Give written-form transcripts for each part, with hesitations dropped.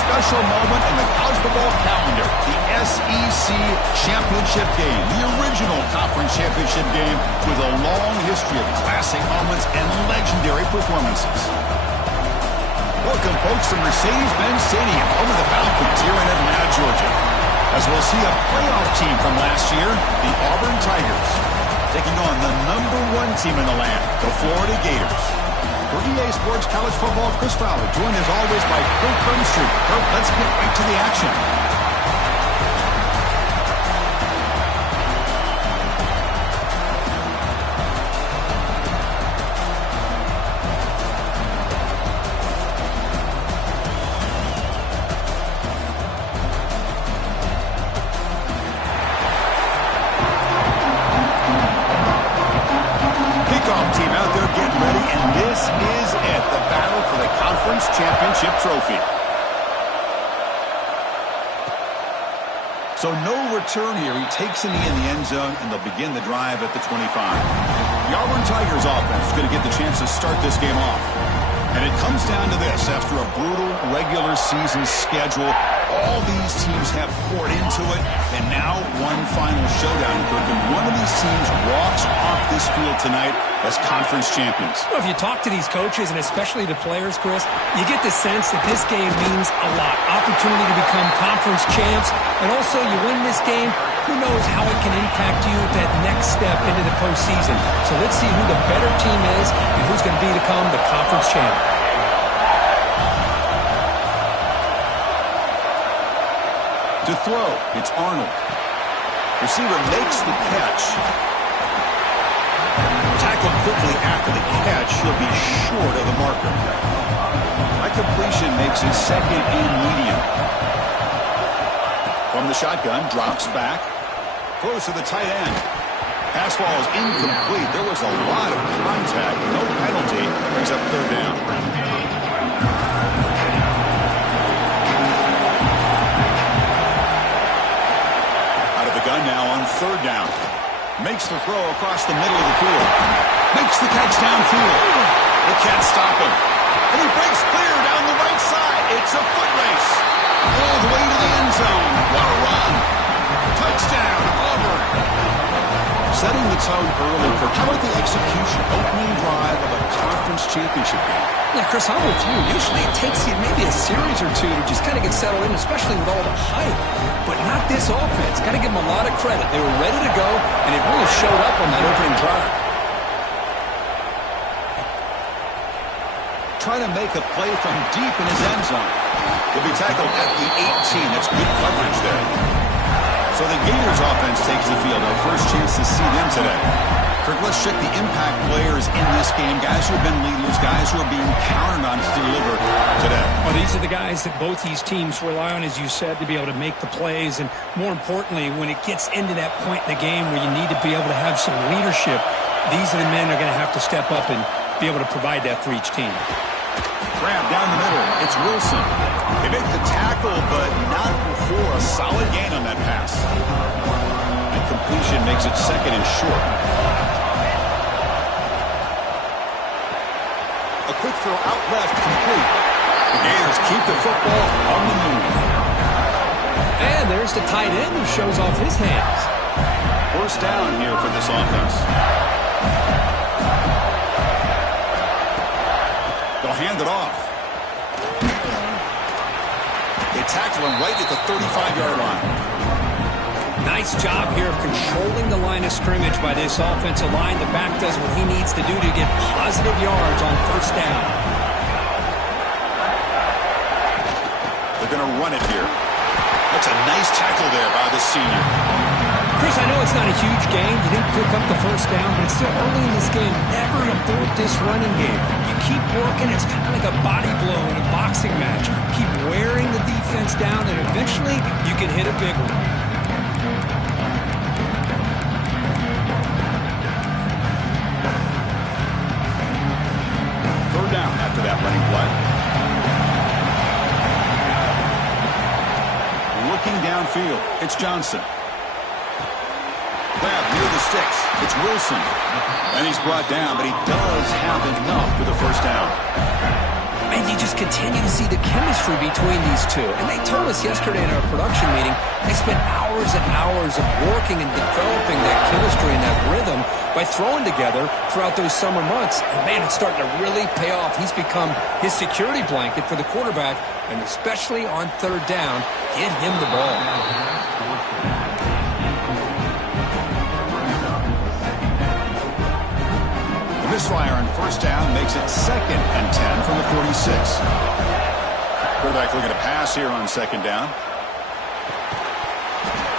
special moment in the college football calendar, the SEC Championship game, the original conference championship game with a long history of classic moments and legendary performances. Welcome, folks, to Mercedes-Benz Stadium, home of the Falcons here in Atlanta, Georgia, as we'll see a playoff team from last year, the Auburn Tigers, taking on the #1 team in the land, the Florida Gators. For EA Sports College Football, Chris Fowler, joined as always by Kirk Herbstreit. Kirk, let's get right to the action. Championship trophy. So no return here. He takes in the end zone, and they'll begin the drive at the 25. The Auburn Tigers offense is going to get the chance to start this game off. And it comes down to this. After a brutal regular season schedule, all these teams have poured into it, and now one final showdown. And one of these teams walks off this field tonight as conference champions. Well, if you talk to these coaches, and especially the players, Chris, you get the sense that this game means a lot. Opportunity to become conference champs, and also you win this game, who knows how it can impact you at that next step into the postseason. So let's see who the better team is and who's going to become the conference champ. To throw, it's Arnold. Receiver makes the catch. Tackled quickly after the catch. He'll be short of the marker. That completion makes it second and medium. From the shotgun, drops back. Throws to the tight end. Pass ball is incomplete. There was a lot of contact. No penalty. Brings up third down. Gun now on third down. Makes the throw across the middle of the field. Makes the catch downfield. They can't stop him. And he breaks clear down the right side. It's a foot race. All the way to the end zone. What a run. Touchdown, Auburn. Setting the tone early for how about the execution, opening drive of a conference championship game. Yeah, Chris, I'm with you. Usually it takes you maybe a series or two to just kind of get settled in, especially with all the hype. But not this offense. Got to give them a lot of credit. They were ready to go, and it really showed up on that opening drive. Trying to make a play from deep in his end zone. He'll be tackled at the 18. That's good coverage there. So the Gators offense takes the field. Our first chance to see them today. Kirk, let's check the impact players in this game. Guys who have been leaders, guys who are being counted on to deliver today. Well, these are the guys that both these teams rely on, as you said, to be able to make the plays. And more importantly, when it gets into that point in the game where you need to be able to have some leadership, these are the men that are going to have to step up and be able to provide that for each team. Grab down the middle. It's Wilson. They make the tackle, but not before a solid gain on that pass. And completion makes it second and short. A quick throw out left, complete. The Gators keep the football on the move. And there's the tight end who shows off his hands. First down here for this offense. They'll hand it off. They tackle him right at the 35-yard line. Nice job here of controlling the line of scrimmage by this offensive line. The back does what he needs to do to get positive yards on first down. They're going to run it here. That's a nice tackle there by the senior. Chris, I know it's not a huge game. You didn't pick up the first down, but it's still early in this game. Never abort this running game. You keep working. It's kind of like a body blow in a boxing match. Keep wearing the defense down, and eventually you can hit a big one. Third down after that running play. Looking downfield, it's Johnson. Grab near the sticks. It's Wilson. And he's brought down, but he does have enough for the first down. And you just continue to see the chemistry between these two. And they told us yesterday in our production meeting, they spent hours and hours of working and developing that chemistry and that rhythm by throwing together throughout those summer months. And man, it's starting to really pay off. He's become his security blanket for the quarterback, and especially on third down, get him the ball. Misfire on first down makes it 2nd and 10 from the 46. Quarterback looking to pass here on 2nd down.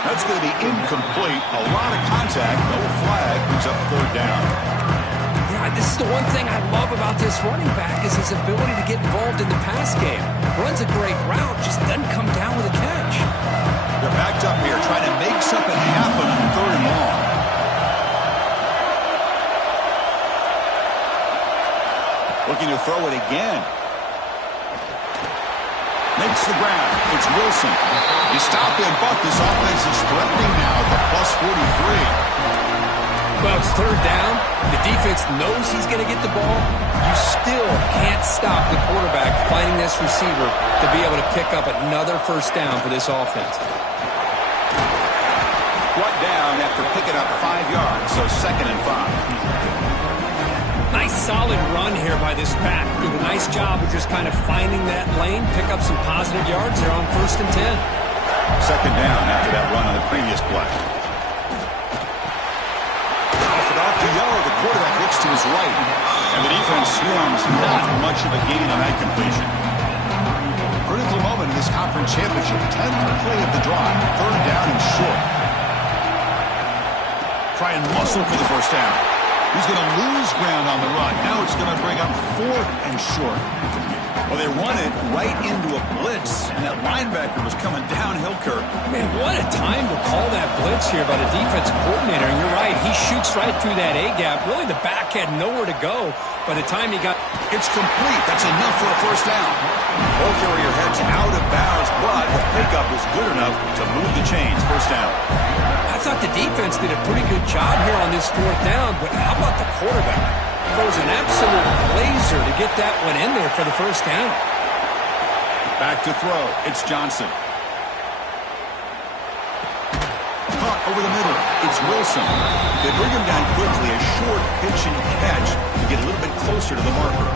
That's going to be incomplete. A lot of contact. No flag. Brings up 3rd down. Yeah, this is the one thing I love about this running back is his ability to get involved in the pass game. Runs a great route, just doesn't come down with a catch. They're backed up here trying to make something happen on 3rd and long. Looking to throw it again. Makes the grab. It's Wilson. You stop him, but this offense is threatening now at the +43. Well, it's 3rd down. The defense knows he's going to get the ball. You still can't stop the quarterback finding this receiver to be able to pick up another 1st down for this offense. Brought down after picking up 5 yards, so 2nd and 5. Nice solid run here by this back. Did a nice job of just kind of finding that lane, pick up some positive yards. They're on 1st and 10. 2nd down after that run on the previous play. Off it off to Yellow. The quarterback looks to his right. And the defense swarms not much of a gain on that completion. Critical moment in this conference championship. 10th play of the drive. 3rd down and short. Try and muscle for the 1st down. He's going to lose ground on the run. Now it's going to bring up 4th and short. Well, they run it right into a blitz, and that linebacker was coming downhill, Kirk. Man, what a time to call that blitz here by the defensive coordinator. And you're right, he shoots right through that A-gap. Really, the back had nowhere to go. By the time he got... It's complete. That's enough for a 1st down. Ball carrier heads out of bounds, but the pickup was good enough to move the chains. 1st down. I thought the defense did a pretty good job here on this 4th down, but how about the quarterback? Throws an absolute laser to get that one in there for the 1st down. Back to throw. It's Johnson. Caught over the middle. It's Wilson. They bring him down quickly. A short pitch and catch to get a little bit closer to the marker.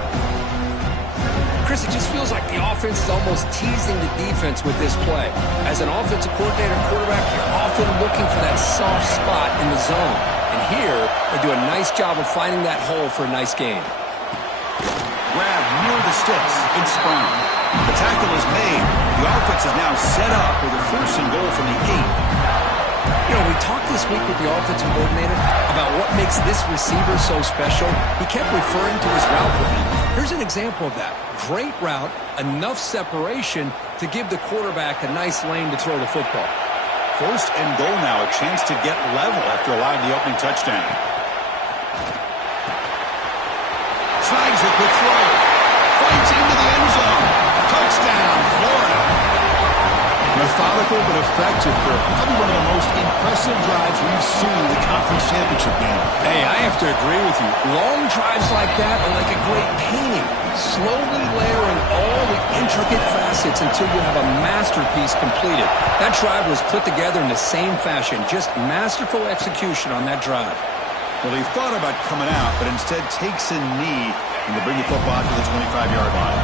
Chris, it just feels like the offense is almost teasing the defense with this play. As an offensive coordinator and quarterback, you're often looking for that soft spot in the zone. And here, they do a nice job of finding that hole for a nice gain. Grab near the sticks. It's Brown. The tackle is made. The offense is now set up with a 1st and goal from the 8. You know, we talked this week with the offensive coordinator about what makes this receiver so special. He kept referring to his route running. Here's an example of that. Great route, enough separation to give the quarterback a nice lane to throw the football. 1st and goal now, a chance to get level after allowing the opening touchdown. Snags a good throw. Fights into the end zone. Touchdown, Florida. Methodical but effective for probably one of the most impressive drives we've seen in the conference championship game. Hey, I have to agree with you. Long drives like that are like a great painting. Slowly layering all the intricate facets until you have a masterpiece completed. That drive was put together in the same fashion. Just masterful execution on that drive. Well, he thought about coming out, but instead takes a knee and to bring the football to the 25-yard line.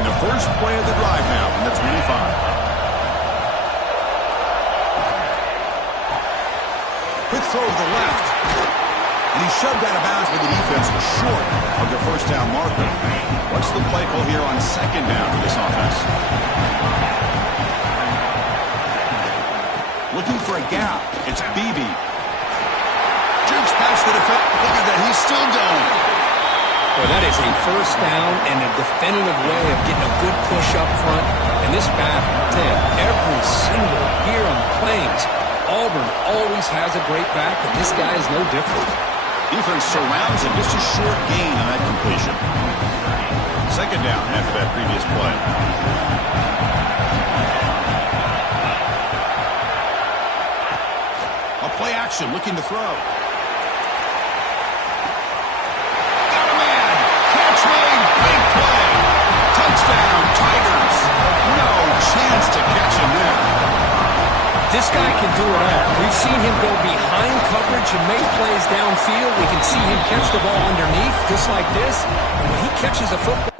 And the first play of the drive now from the 25. Quick throw to the left. And he shoved out of bounds with the defense short of the 1st down marker. What's the play call here on 2nd down for this offense? Looking for a gap. It's Beebe. Jukes past the defense. Look at that. He's still going. Well, that is a 1st down and a definitive way of getting a good push up front. And this back, I'll tell you, every single year on the Plains, Auburn always has a great back, and this guy is no different. Defense surrounds him. Just a short gain on that completion. 2nd down after that previous play. A play action looking to throw. Got a man. Catch made. Big play. This guy can do it all. We've seen him go behind coverage and make plays downfield. We can see him catch the ball underneath, just like this. And when he catches a football...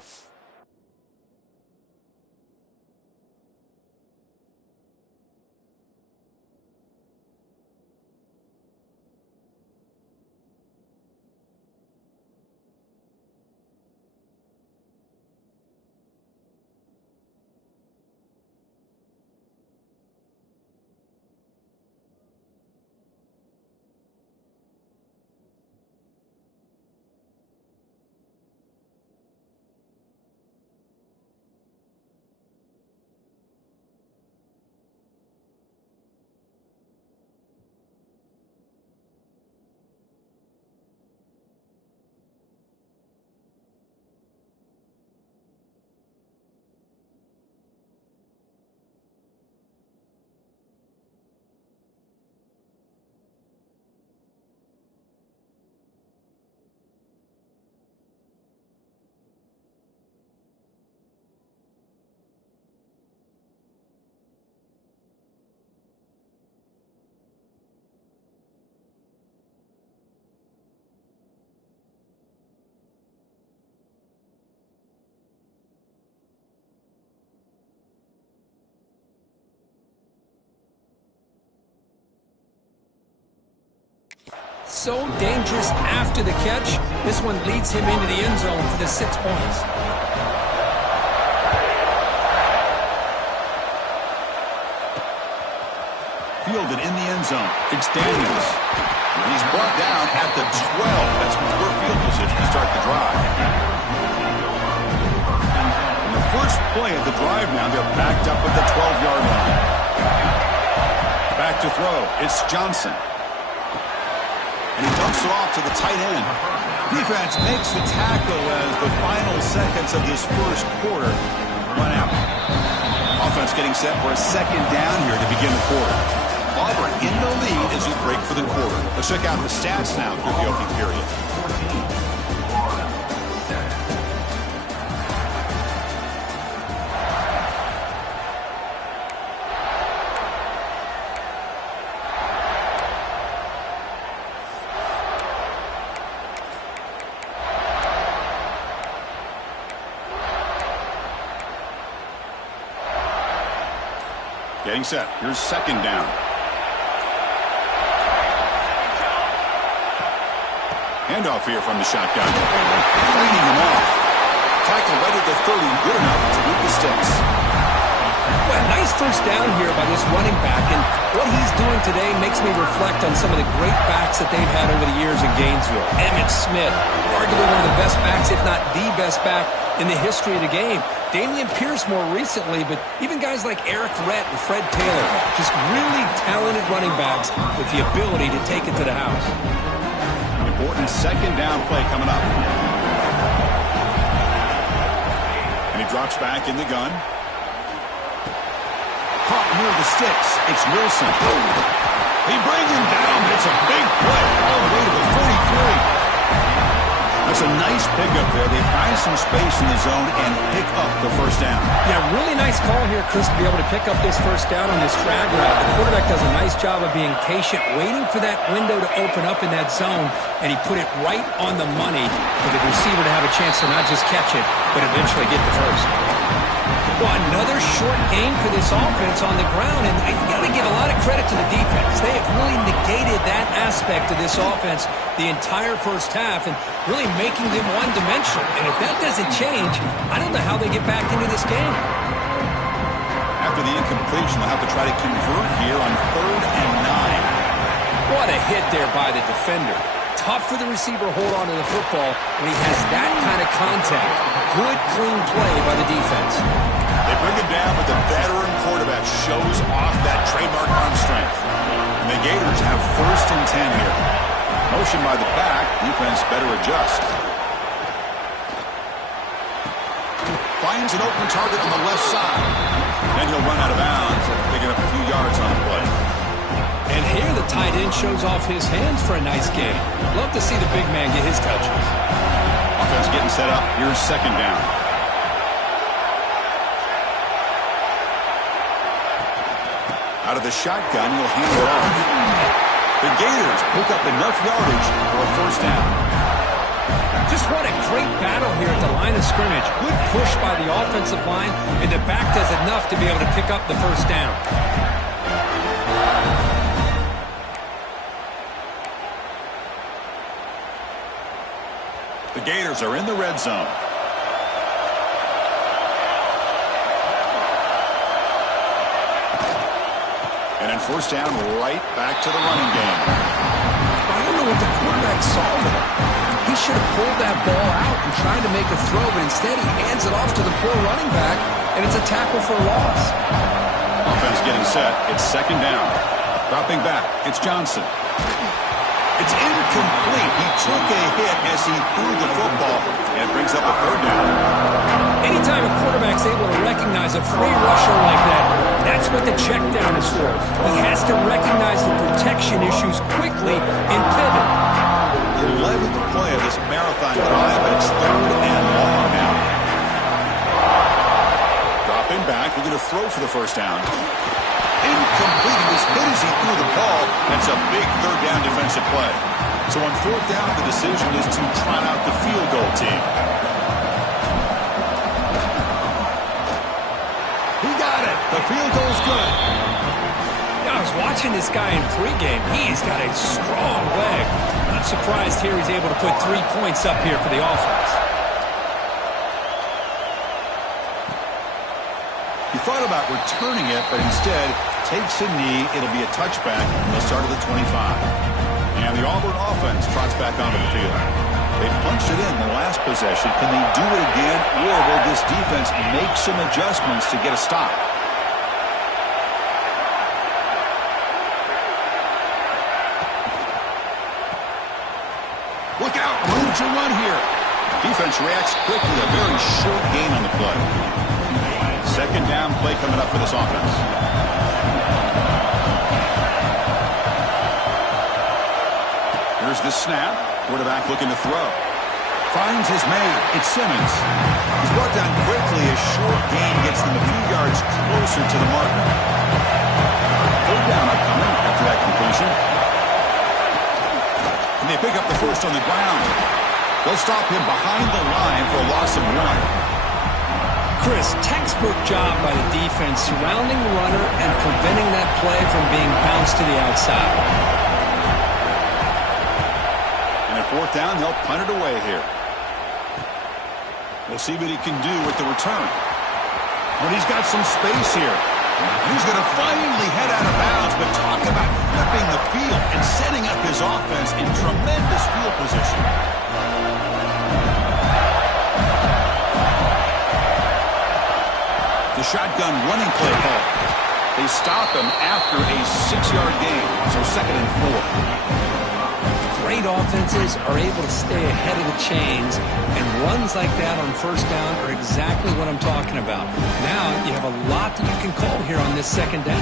So dangerous after the catch. This one leads him into the end zone for the 6 points. Fielded in the end zone. It's Daniels. He's brought down at the 12. That's poor field position to start the drive. And the first play of the drive now, they're backed up at the 12-yard line. Back to throw. It's Johnson. And he dumps it off to the tight end. Defense makes the tackle as the final seconds of this first quarter run out. Offense getting set for a second down here to begin the quarter. Auburn in the lead as we break for the quarter. Let's check out the stats now through the opening period. Getting set. Here's second down. Handoff here from the shotgun. Fighting him off. Tackle right at the 30. Good enough to beat the sticks. Well, nice first down here by this running back. And what he's doing today makes me reflect on some of the great backs that they've had over the years in Gainesville. Emmitt Smith, arguably one of the best backs, if not the best back in the history of the game. Damian Pierce more recently, but even guys like Eric Rhett and Fred Taylor, just really talented running backs with the ability to take it to the house. Important second down play coming up. And he drops back in the gun. Caught near the sticks. It's Wilson. He brings him down. It's a big play all the way to the 43. That's a nice pickup there. They find some space in the zone and pick up the first down. Yeah, really nice call here, Chris, to be able to pick up this first down on this drag route. The quarterback does a nice job of being patient, waiting for that window to open up in that zone, and he put it right on the money for the receiver to have a chance to not just catch it, but eventually get the first. Well, another short gain for this offense on the ground, and you got to give a lot of credit to the defense. They have really negated that aspect of this offense the entire first half and really making them one-dimensional. And if that doesn't change, I don't know how they get back into this game. After the incompletion, they'll have to try to convert here on 3rd and 9. What a hit there by the defender. Tough for the receiver to hold on to the football when he has that kind of contact. Good, clean play by the defense. They bring him down, but the veteran quarterback shows off that trademark arm strength. And the Gators have 1st and 10 here. Motion by the back. Defense better adjust. Finds an open target on the left side. Then he'll run out of bounds, picking up a few yards on the play. And here the tight end shows off his hands for a nice game. Love to see the big man get his touches. Offense getting set up. Here's second down. Out of the shotgun, he'll hand it off. The Gators pick up enough yardage for a first down. Just what a great battle here at the line of scrimmage. Good push by the offensive line, and the back does enough to be able to pick up the first down. The Gators are in the red zone. And in first down, right back to the running game. I don't know what the quarterback saw there. He should have pulled that ball out and tried to make a throw, but instead he hands it off to the poor running back, and it's a tackle for a loss. Offense getting set. It's second down. Dropping back. It's Johnson. It's incomplete. He took a hit as he threw the football, and brings up a third down. Anytime a quarterback's able to recognize a free rusher like that, that's what the check down is for. He has to recognize the protection issues quickly and pivot. 11th play of this marathon drive, and it's third and long now. Dropping back, looking to throw for the first down. Incomplete. He was hit as he threw the ball. That's a big third down defensive play. So on fourth down, the decision is to trot out the field goal team. He got it. The field goal's good. I was watching this guy in pregame. He's got a strong leg. Not surprised here he's able to put 3 points up here for the offense. He thought about returning it, but instead takes a knee. It'll be a touchback. They'll start at the 25. And the Auburn offense trots back onto the field. They punched it in the last possession. Can they do it again, or will this defense make some adjustments to get a stop? Look out, room to run here. Defense reacts quickly, a very short gain on the play. Second down play coming up for this offense. Here's the snap. Quarterback looking to throw. Finds his man. It's Simmons. He's brought down quickly. A short gain gets them a few yards closer to the marker. Third down upcoming after that completion. And they pick up the first on the ground. They'll stop him behind the line for a loss of 1. Chris, textbook job by the defense surrounding the runner and preventing that play from being bounced to the outside. And at fourth down, they'll punt it away here. We'll see what he can do with the return. But he's got some space here. He's going to finally head out of bounds, but talk about flipping the field and setting up his offense in tremendous field position. The shotgun running play call. They stop him after a 6-yard gain, so second and 4. Great offenses are able to stay ahead of the chains, and runs like that on first down are exactly what I'm talking about. Now you have a lot that you can call here on this second down.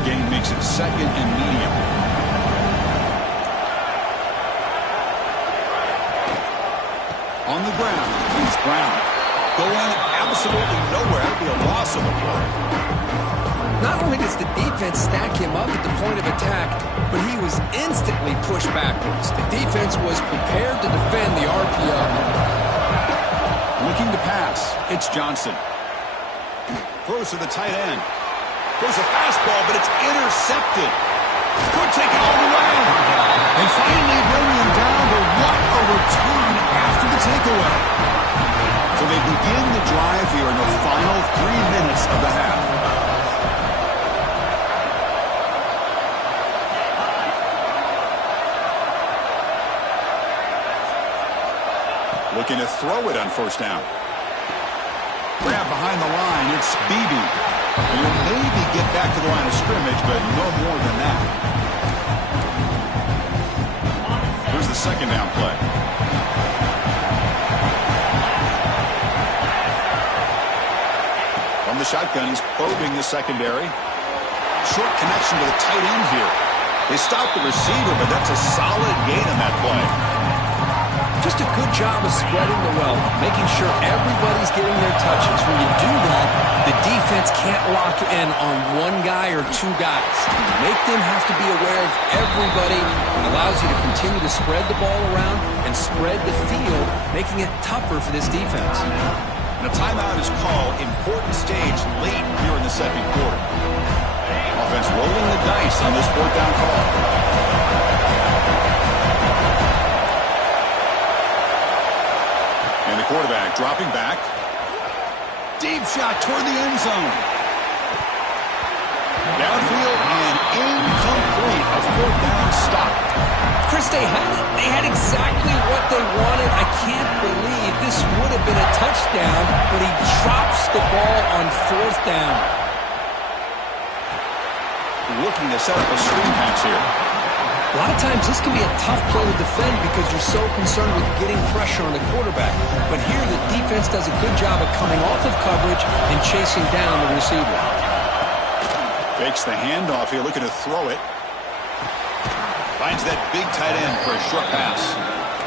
Again, makes it second and medium. On the ground, he's Brown. Going absolutely nowhere. That would be a loss of a play. Not only does the defense stack him up at the point of attack, but he was instantly pushed backwards. The defense was prepared to defend the RPO. Looking to pass. It's Johnson. Throws to the tight end. Throws a fastball, but it's intercepted. Could take it all the way. They finally bring him down, but what a return after the takeaway. So they begin the drive here in the final 3 minutes of the half. Looking to throw it on first down. Grab behind the line. It's Beebe. And he'll maybe get back to the line of scrimmage, but no more than that. Here's the second down play. From the shotgun, he's probing the secondary. Short connection to the tight end here. They stop the receiver, but that's a solid gain on that play. Just a good job of spreading the wealth, making sure everybody's getting their touches. When you do that, the defense can't lock in on one guy or two guys. Make them have to be aware of everybody. It allows you to continue to spread the ball around and spread the field, making it tougher for this defense. And a timeout is called. Important stage late here in the second quarter. Offense rolling the dice on this fourth down call. And the quarterback dropping back. Deep shot toward the end zone. Downfield and incomplete. A fourth down stop. Chris, they had exactly what they wanted. I can't believe this would have been a touchdown, but he drops the ball on fourth down. Looking to set up a screen pass here. A lot of times this can be a tough play to defend because you're so concerned with getting pressure on the quarterback. But here the defense does a good job of coming off of coverage and chasing down the receiver. Fakes the handoff here, looking to throw it. Finds that big tight end for a short pass.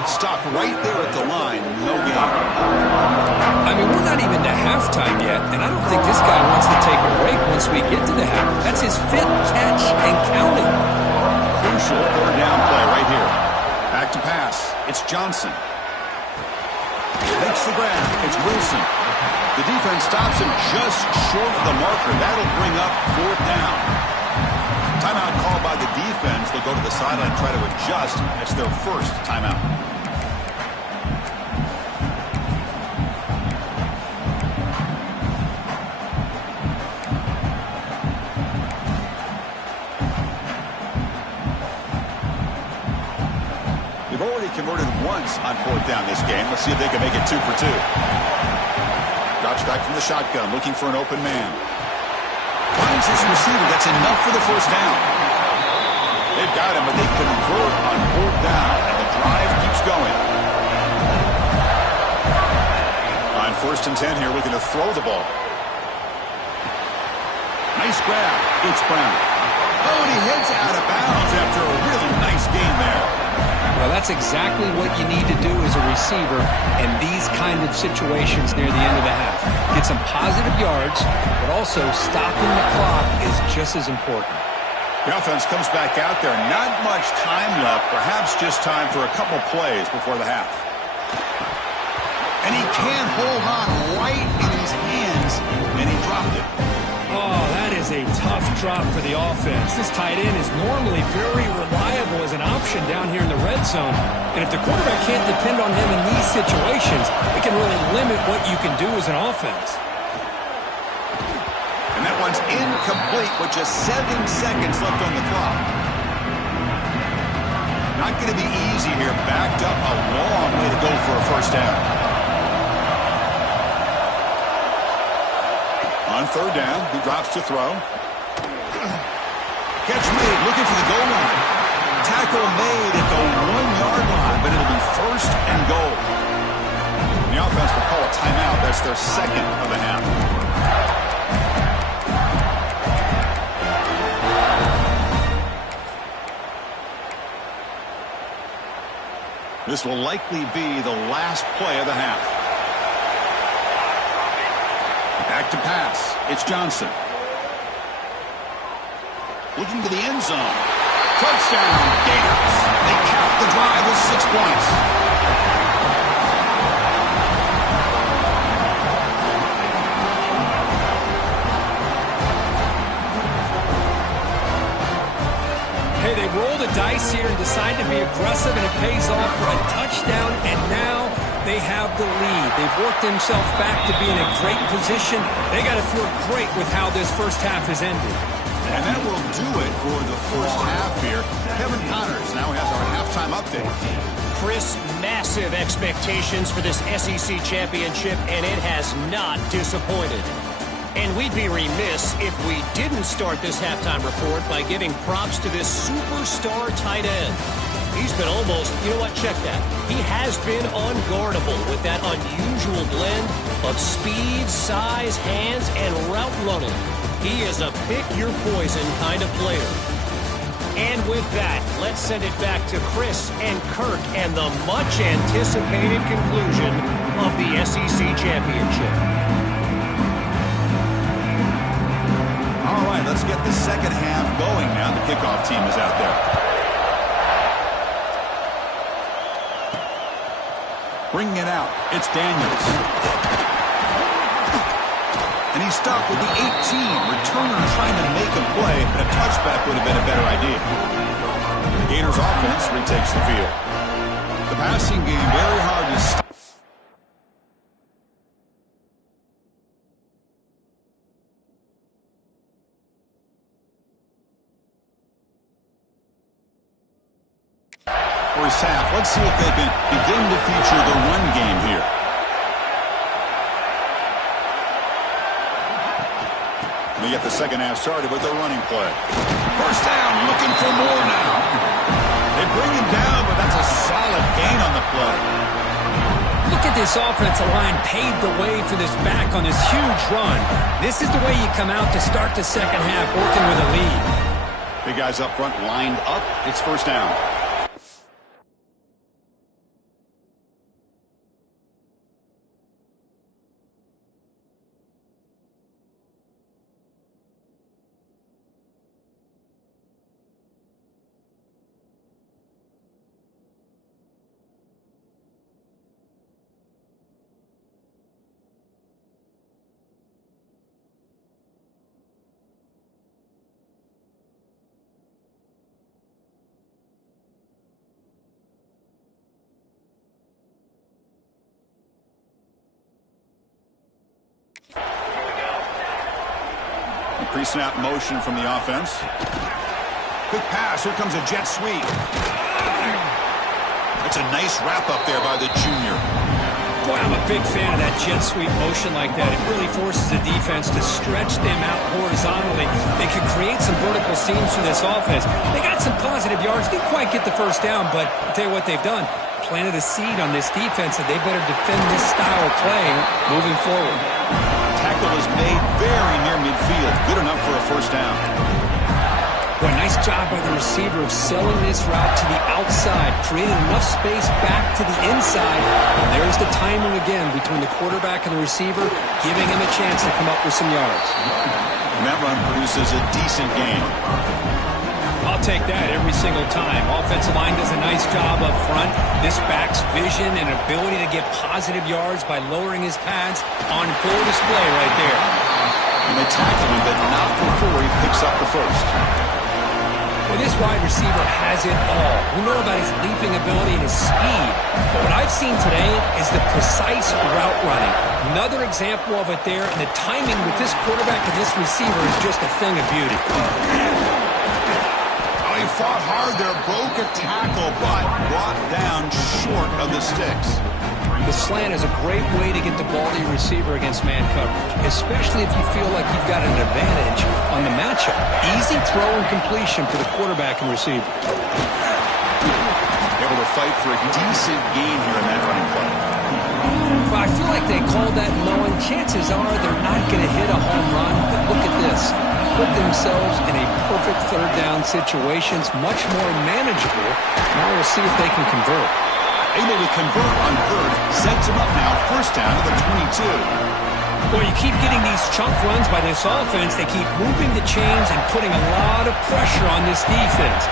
Stopped right there at the line. No gain. I mean, we're not even to halftime yet, and I don't think this guy wants to take a break once we get to the half. That's his fifth catch and counting. Crucial third down play right here. Back to pass. It's Johnson. Makes the grab. It's Wilson. The defense stops him just short of the marker. That'll bring up fourth down. Timeout called by the defense. They'll go to the sideline and try to adjust. That's their first timeout. They've already converted once on fourth down this game. Let's see if they can make it 2 for 2. Drops back from the shotgun, looking for an open man. Finds his receiver. That's enough for the first down. They've got him, but they convert on fourth down, and the drive keeps going. On 1st and 10 here, looking to throw the ball. Nice grab. It's Brown. Oh, and he heads out of bounds after a really nice gain there. Well, that's exactly what you need to do as a receiver in these kind of situations near the end of the half. Get some positive yards, but also stopping the clock is just as important. The offense comes back out there. Not much time left. Perhaps just time for a couple plays before the half. And he can't hold on right in his hands, and he dropped it. Oh, that is a tough drop for the offense. This tight end is normally very reliable as an option down here in the red zone. And if the quarterback can't depend on him in these situations, it can really limit what you can do as an offense. And that one's incomplete with just 7 seconds left on the clock. Not going to be easy here. Backed up a long way to go for a first down. On third down, he drops to throw. Catch made, looking for the goal line. Tackle made at the 1-yard line, but it'll be 1st and goal. The offense will call a timeout. That's their second of the half. This will likely be the last play of the half. Back to pass. It's Johnson. Looking to the end zone. Touchdown, Gators. They cap the drive with 6 points. Hey, they roll the dice here and decide to be aggressive, and it pays off for a touchdown, and now they have the lead. They've worked themselves back to be in a great position. They got to feel great with how this first half has ended. And that will do it for the first half here. Kevin Connors now has our halftime update. Chris, massive expectations for this SEC championship, and it has not disappointed. And we'd be remiss if we didn't start this halftime report by giving props to this superstar tight end. He's been almost, you know what, check that. He has been unguardable with that unusual blend of speed, size, hands, and route running. He is a pick-your-poison kind of player. And with that, let's send it back to Chris and Kirk and the much-anticipated conclusion of the SEC Championship. All right, let's get the second half going now. The kickoff team is out there. Bringing it out, it's Daniels. And he's stopped with the 18. Returner trying to make a play, but a touchback would have been a better idea. The Gators offense retakes the field. The passing game very hard to stop. First half, let's see if they can begin to feature the run game here. We get the second half started with a running play. First down, looking for more now. They bring him down, but that's a solid gain on the play. Look at this offensive line paved the way for this back on this huge run. This is the way you come out to start the second half, working with a lead. Big guys up front lined up. It's first down. Pre-snap motion from the offense. Quick pass. Here comes a jet sweep. It's a nice wrap up there by the junior. Boy, I'm a big fan of that jet sweep motion like that. It really forces the defense to stretch them out horizontally. They can create some vertical seams for this offense. They got some positive yards. Didn't quite get the first down, but I'll tell you what they've done. Planted a seed on this defense that they better defend this style of play moving forward. Tackle is made very near midfield. Good enough for a first down. Boy, nice job by the receiver of selling this route to the outside, creating enough space back to the inside. And there's the timing again between the quarterback and the receiver, giving him a chance to come up with some yards. And that run produces a decent gain. I'll take that every single time. Offensive line does a nice job up front. This back's vision and ability to get positive yards by lowering his pads on full display right there. And they tackle him, but not before he picks up the first. Well, this wide receiver has it all. We know about his leaping ability and his speed. But what I've seen today is the precise route running. Another example of it there, and the timing with this quarterback and this receiver is just a thing of beauty. He fought hard there, broke a tackle, but brought down short of the sticks. The slant is a great way to get the ball to your receiver against man coverage, especially if you feel like you've got an advantage on the matchup. Easy throw and completion for the quarterback and receiver. Able to fight for a decent gain here in that running play. Well, I feel like they called that knowing chances are they're not going to hit a home run, but look at this. Put themselves in a perfect third down situation. It's much more manageable. Now we'll see if they can convert. Able to convert on third, sets him up now, first down to the 22. Well, you keep getting these chunk runs by this offense. They keep moving the chains and putting a lot of pressure on this defense,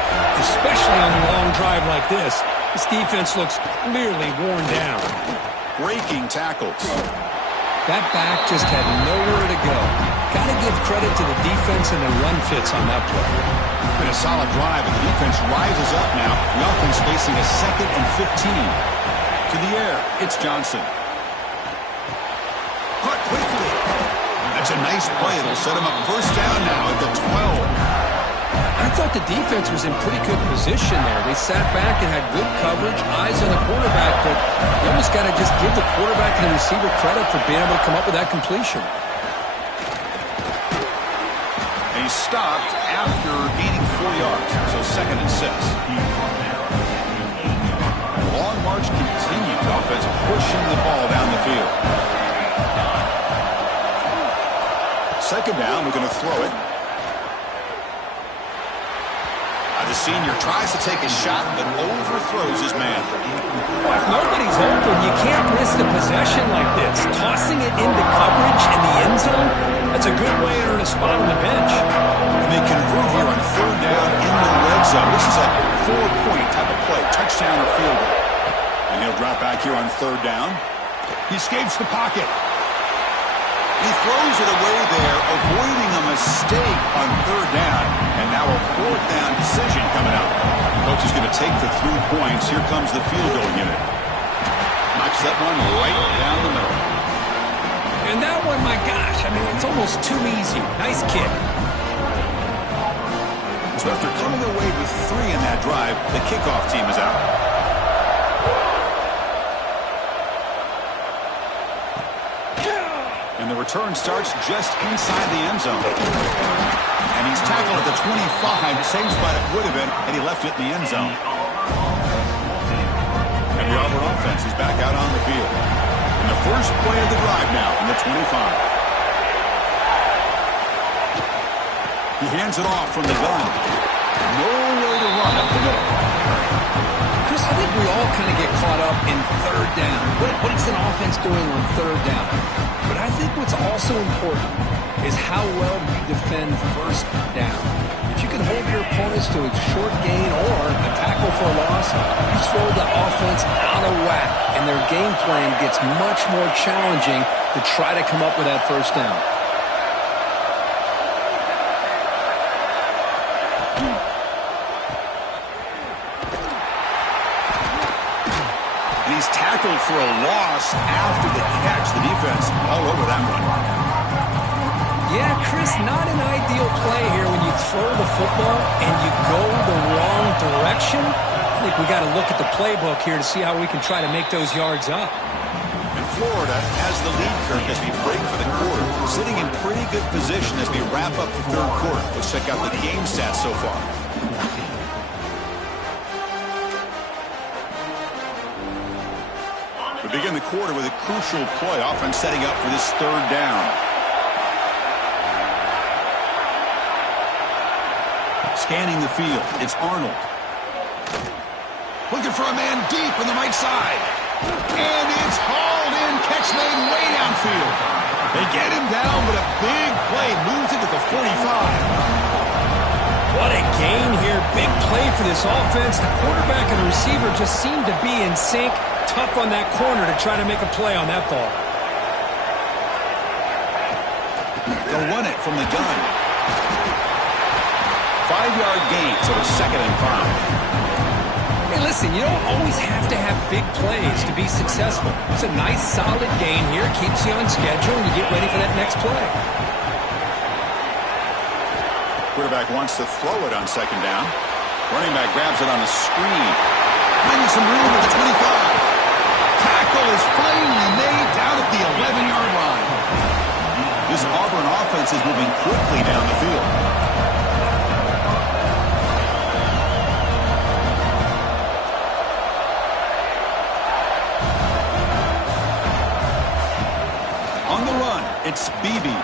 especially on a long drive like this. This defense looks clearly worn down. Breaking tackles. That back just had nowhere to go. Got to give credit to the defense and the run fits on that play. Been a solid drive, and the defense rises up now. The offense facing a 2nd and 15. To the air, it's Johnson. Caught quickly. That's a nice play. It'll set him up first down now at the 12. I thought the defense was in pretty good position there. They sat back and had good coverage, eyes on the quarterback, but you almost got to just give the quarterback and the receiver credit for being able to come up with that completion. And he stopped after gaining 4 yards, so 2nd and 6. Long march continues. Offense pushing the ball down the field. 2nd down, we're going to throw it. The senior tries to take a shot, but overthrows his man. Well, if nobody's open, you can't risk the possession like this. Tossing it into coverage in the end zone, that's a good way to earn a spot on the bench. And they convert here on third down in the red zone. This is a 4-point type of play, touchdown or field goal. And he'll drop back here on third down. He escapes the pocket. He throws it away there, avoiding a mistake on third down. And now a fourth down decision coming up. Coach is going to take the 3 points. Here comes the field goal unit. Knocks that one right down the middle. And that one, my gosh, I mean, it's almost too easy. Nice kick. So after coming away with 3 in that drive, the kickoff team is out. And the return starts just inside the end zone. And he's tackled at the 25, same spot it would have been had he left it in the end zone. And the Auburn offense is back out on the field. And the first play of the drive now from the 25. He hands it off from the gun. Nowhere to run up the middle. Chris, I think we all kind of get caught up in third down. What is an offense doing on third down? But I think what's also important is how well you defend first down. If you can hold your opponents to a short gain or a tackle for a loss, you throw the offense out of whack, and their game plan gets much more challenging to try to come up with that first down. He's tackled for a loss after the catch. The defense all over that one. Yeah, Chris, not an ideal play here when you throw the football and you go the wrong direction. I think we got to look at the playbook here to see how we can try to make those yards up. And Florida has the lead, Kirk, as we break for the quarter. Sitting in pretty good position as we wrap up the third quarter. Let's check out the game stats so far. We begin the quarter with a crucial play, offense setting up for this third down. Scanning the field, it's Arnold. Looking for a man deep on the right side. And it's hauled in, catch made way downfield. They get him down, but a big play moves it to the 45. What a gain here. Big play for this offense. The quarterback and the receiver just seem to be in sync. Tough on that corner to try to make a play on that ball. They'll run it from the gun. 5-yard gain, so it's 2nd and 5. Hey, listen, you don't always have to have big plays to be successful. It's a nice, solid gain here. Keeps you on schedule, and you get ready for that next play. Quarterback wants to throw it on 2nd down. Running back grabs it on the screen. Finding some room at the 25. Tackle is finally made down at the 11-yard line. This Auburn offense is moving quickly down the field. On the run, it's Beebe.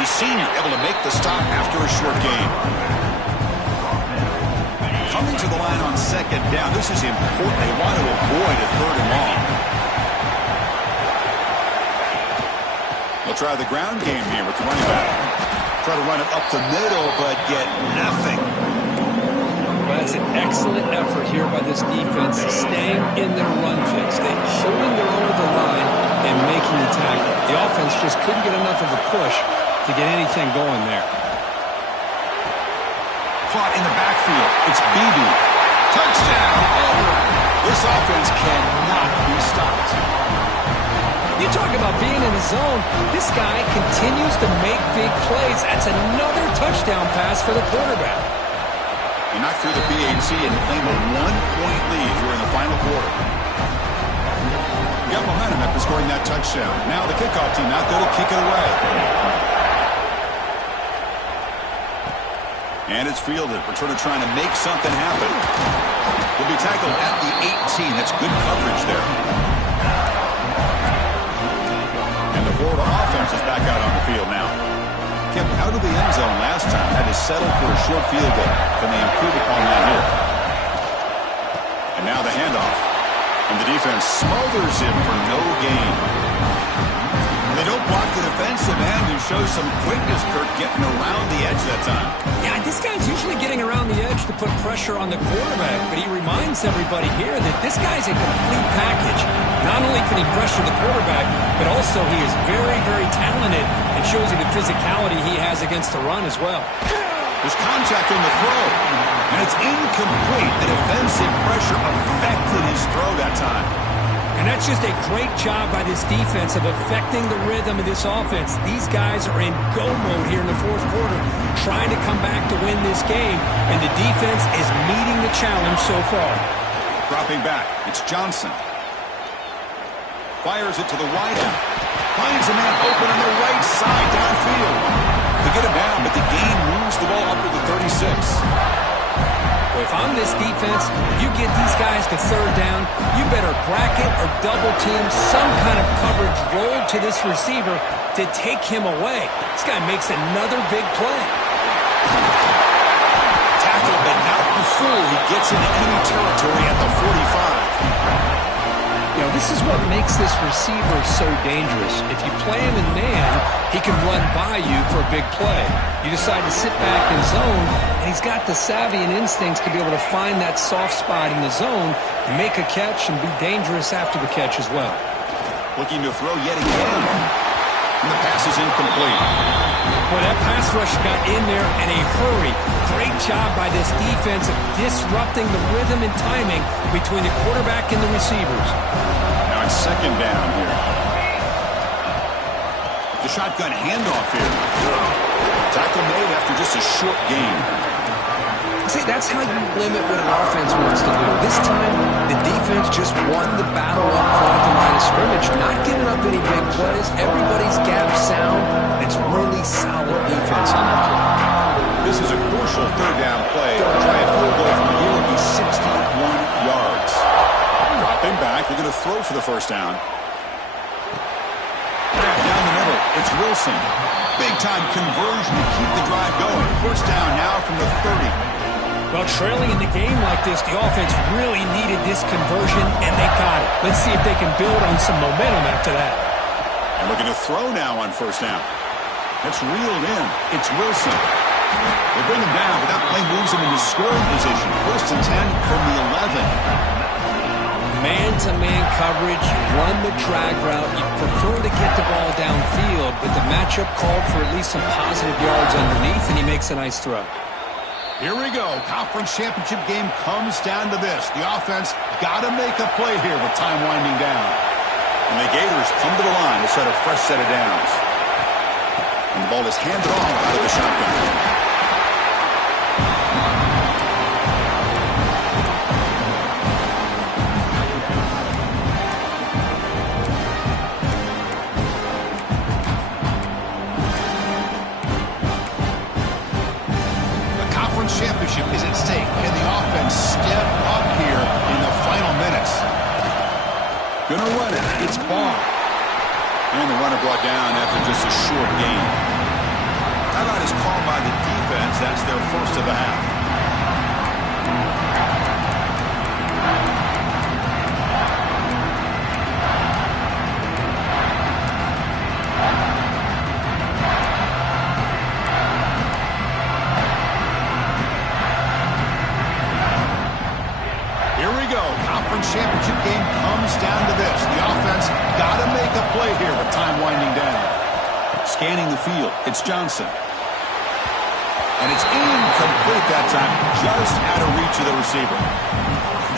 The senior able to make the stop after a short gain. Coming to the line on 2nd down. This is important. They want to avoid a 3rd and long. They'll try the ground game here with the running back. Try to run it up the middle, but get nothing. Well, that's an excellent effort here by this defense, staying in their run fix. They're holding their own at the line and making the tackle. The offense just couldn't get enough of a push to get anything going there. Caught in the backfield. It's Beebe. Touchdown, Auburn. This offense cannot be stopped. You talk about being in the zone. This guy continues to make big plays. That's another touchdown pass for the quarterback. He knocked through the BAC and claimed a 1-point lead here in the final quarter. Got momentum after scoring that touchdown. Now the kickoff team out there to kick it away. And it's fielded. Returner trying to make something happen. Will be tackled at the 18. That's good coverage there. And the Florida offense is back out on the field now. kept out of the end zone last time. Had to settle for a short field goal. Can they improve upon that here? And now the handoff. And the defense smothers him for no gain. They don't block the defensive end, who shows some quickness, Kirk, getting around the edge that time. Yeah, this guy's usually getting around the edge to put pressure on the quarterback, but he reminds everybody here that this guy's a complete package. Not only can he pressure the quarterback, but also he is very, very talented and shows you the physicality he has against the run as well. There's contact on the throw, and it's incomplete. The defensive pressure affected his throw that time. And that's just a great job by this defense of affecting the rhythm of this offense. These guys are in go mode here in the fourth quarter, trying to come back to win this game, and the defense is meeting the challenge so far. Dropping back, it's Johnson. Fires it to the wideout. Finds a man open on the right side downfield. They get him down, but the gain moves the ball up to the 36. Well, if I'm this defense, you get these guys to third down, you better bracket or double team some kind of coverage roll to this receiver to take him away. This guy makes another big play. Tackle, but not before he gets into enemy territory at the 45. You know, this is what makes this receiver so dangerous. If you play him in man, he can run by you for a big play. You decide to sit back in zone, and he's got the savvy and instincts to be able to find that soft spot in the zone, make a catch, and be dangerous after the catch as well. Looking to throw yet again. And the pass is incomplete. Well, that pass rush got in there in a hurry. Great job by this defense of disrupting the rhythm and timing between the quarterback and the receivers. Now it's second down here. The shotgun handoff here. Tackle made after just a short gain. See, that's how you limit what an offense wants to do. This time, the defense just won the battle up front at the line of scrimmage, not giving up any big plays. Everybody's gap sound. It's really solid defense on that play. This is a crucial third down play. Try a field goal from here would be 61 yards. Dropping back, they're going to throw for the first down. Down the middle, it's Wilson. Big-time conversion to keep the drive going. First down now from the 30. Well, trailing in the game like this, the offense really needed this conversion, and they got it. Let's see if they can build on some momentum after that. And looking to throw now on first down. That's reeled in. It's Wilson. They bring him down, but that play moves him into scoring position. First and 10 from the 11. Man-to-man coverage, you run the drag route, you prefer to get the ball downfield, but the matchup called for at least some positive yards underneath, and he makes a nice throw. Here we go. Conference championship game comes down to this. The offense got to make a play here with time winding down. And the Gators come to the line to set a fresh set of downs. And the ball is handed off out of the shotgun. Championship is at stake. Can the offense step up here in the final minutes? Gonna run it. It's Barr. And the runner brought down after just a short gain. Timeout is called by the defense. That's their first of the half. Championship game comes down to this. The offense got to make a play here with time winding down. Scanning the field, it's Johnson. And it's incomplete that time, just out of reach of the receiver.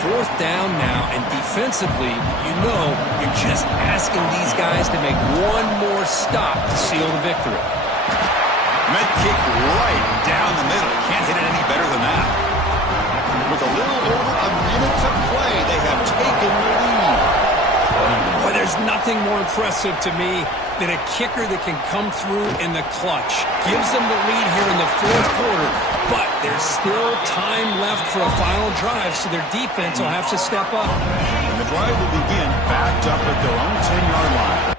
Fourth down now, and defensively, you know you're just asking these guys to make one more stop to seal the victory. Med kick right down the middle. Can't hit it any better than that. With a little over a minute to play, they have taken the lead. Boy, there's nothing more impressive to me than a kicker that can come through in the clutch. Gives them the lead here in the fourth quarter, but there's still time left for a final drive, so their defense will have to step up. And the drive will begin backed up at their own 10-yard line.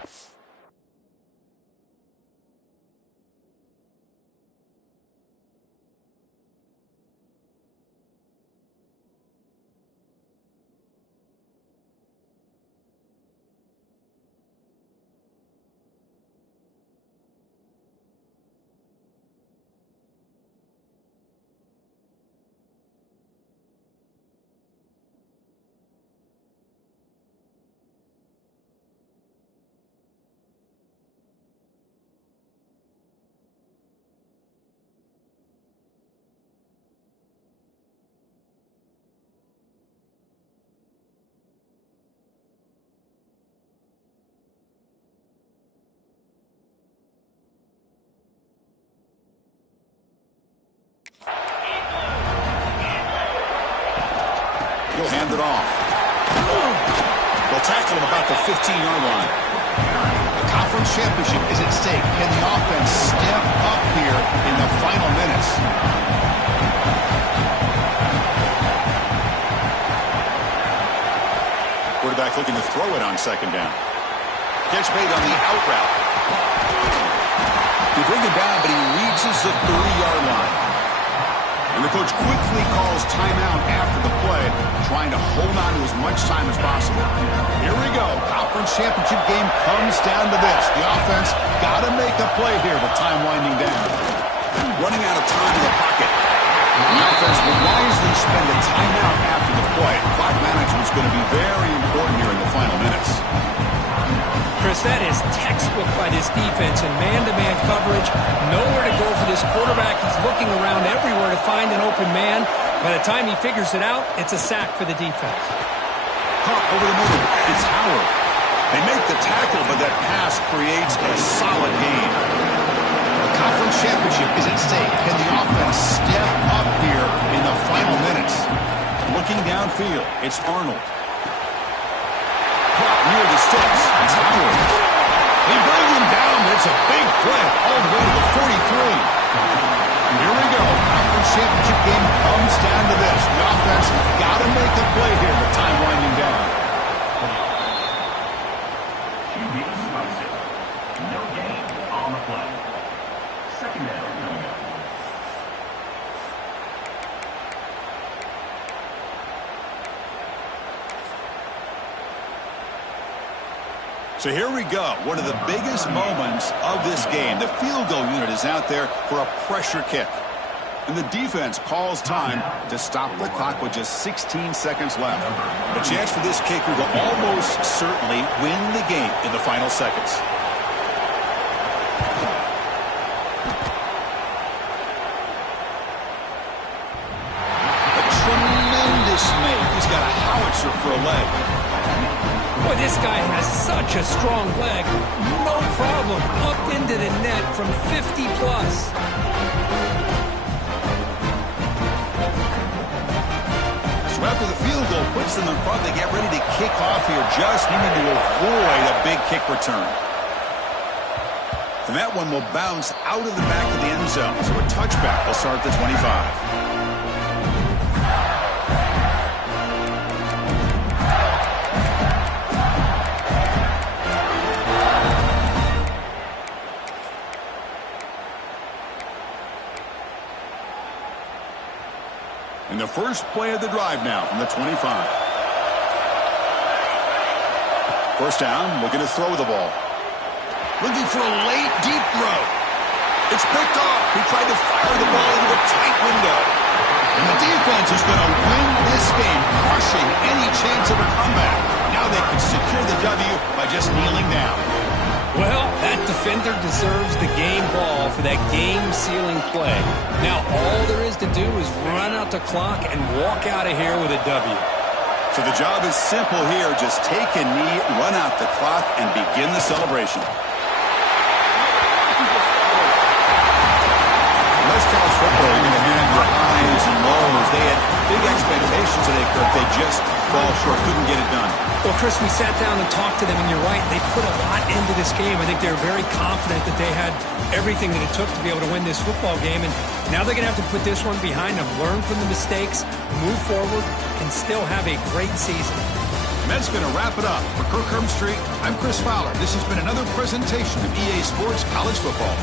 hand it off. They'll tackle him about the 15-yard line. The conference championship is at stake. Can the offense step up here in the final minutes? Quarterback looking to throw it on second down. Catch made on the out route. They bring him down, but he reaches the 30-yard line. And the coach quickly calls timeout after the play, trying to hold on to as much time as possible. Here we go. Conference championship game comes down to this. The offense got to make a play here with time winding down. Running out of time in the pocket. The offense will wisely spend a timeout after the play. Clock management is going to be very important here in the final minutes. Chris, that is textbook by this defense in man-to-man coverage. Nowhere to go for this quarterback. He's looking around everywhere to find an open man. By the time he figures it out, it's a sack for the defense. Caught over the middle. It's Howard. They make the tackle, but that pass creates a solid gain. The conference championship is at stake. Can the offense step up here in the final minutes? Looking downfield, it's Arnold. Near the sticks, it's Howard. They bring him down. It's a big play all the way to the 43. Here we go. Conference championship game comes down to this. The offense got to make a play here with time winding down. QB slice it. No gain on the play. Second down. So here we go. One of the biggest moments of this game. The field goal unit is out there for a pressure kick. And the defense calls time to stop the clock with just 16 seconds left. A chance for this kicker to almost certainly win the game in the final seconds. A tremendous make. He's got a howitzer for a leg. Boy, this guy has such a strong leg. No problem. Up into the net from 50 plus. So after the field goal puts them in front, they get ready to kick off here, just needing to avoid a big kick return. And that one will bounce out of the back of the end zone. So a touchback will start at the 25. And the first play of the drive now from the 25. First down, looking to throw the ball. Looking for a late, deep throw. It's picked off. He tried to fire the ball into a tight window. And the defense is going to win this game, crushing any chance of a comeback. Now they can secure the W by just kneeling down. Well, that defender deserves the game ball for that game-sealing play. Now, all there is to do is run out the clock and walk out of here with a W. So the job is simple here. Just take a knee, run out the clock, and begin the celebration. Let's college football, you're going to have your highs and lows. They had big expectations today, Kirk. They just fall short, couldn't get it done. Well, Chris, we sat down and talked to them, and you're right. They put a lot into this game. I think they're very confident that they had everything that it took to be able to win this football game. And now they're going to have to put this one behind them, learn from the mistakes, move forward, and still have a great season. And that's going to wrap it up. For Kirk Herbstreit, I'm Chris Fowler. This has been another presentation of EA Sports College Football.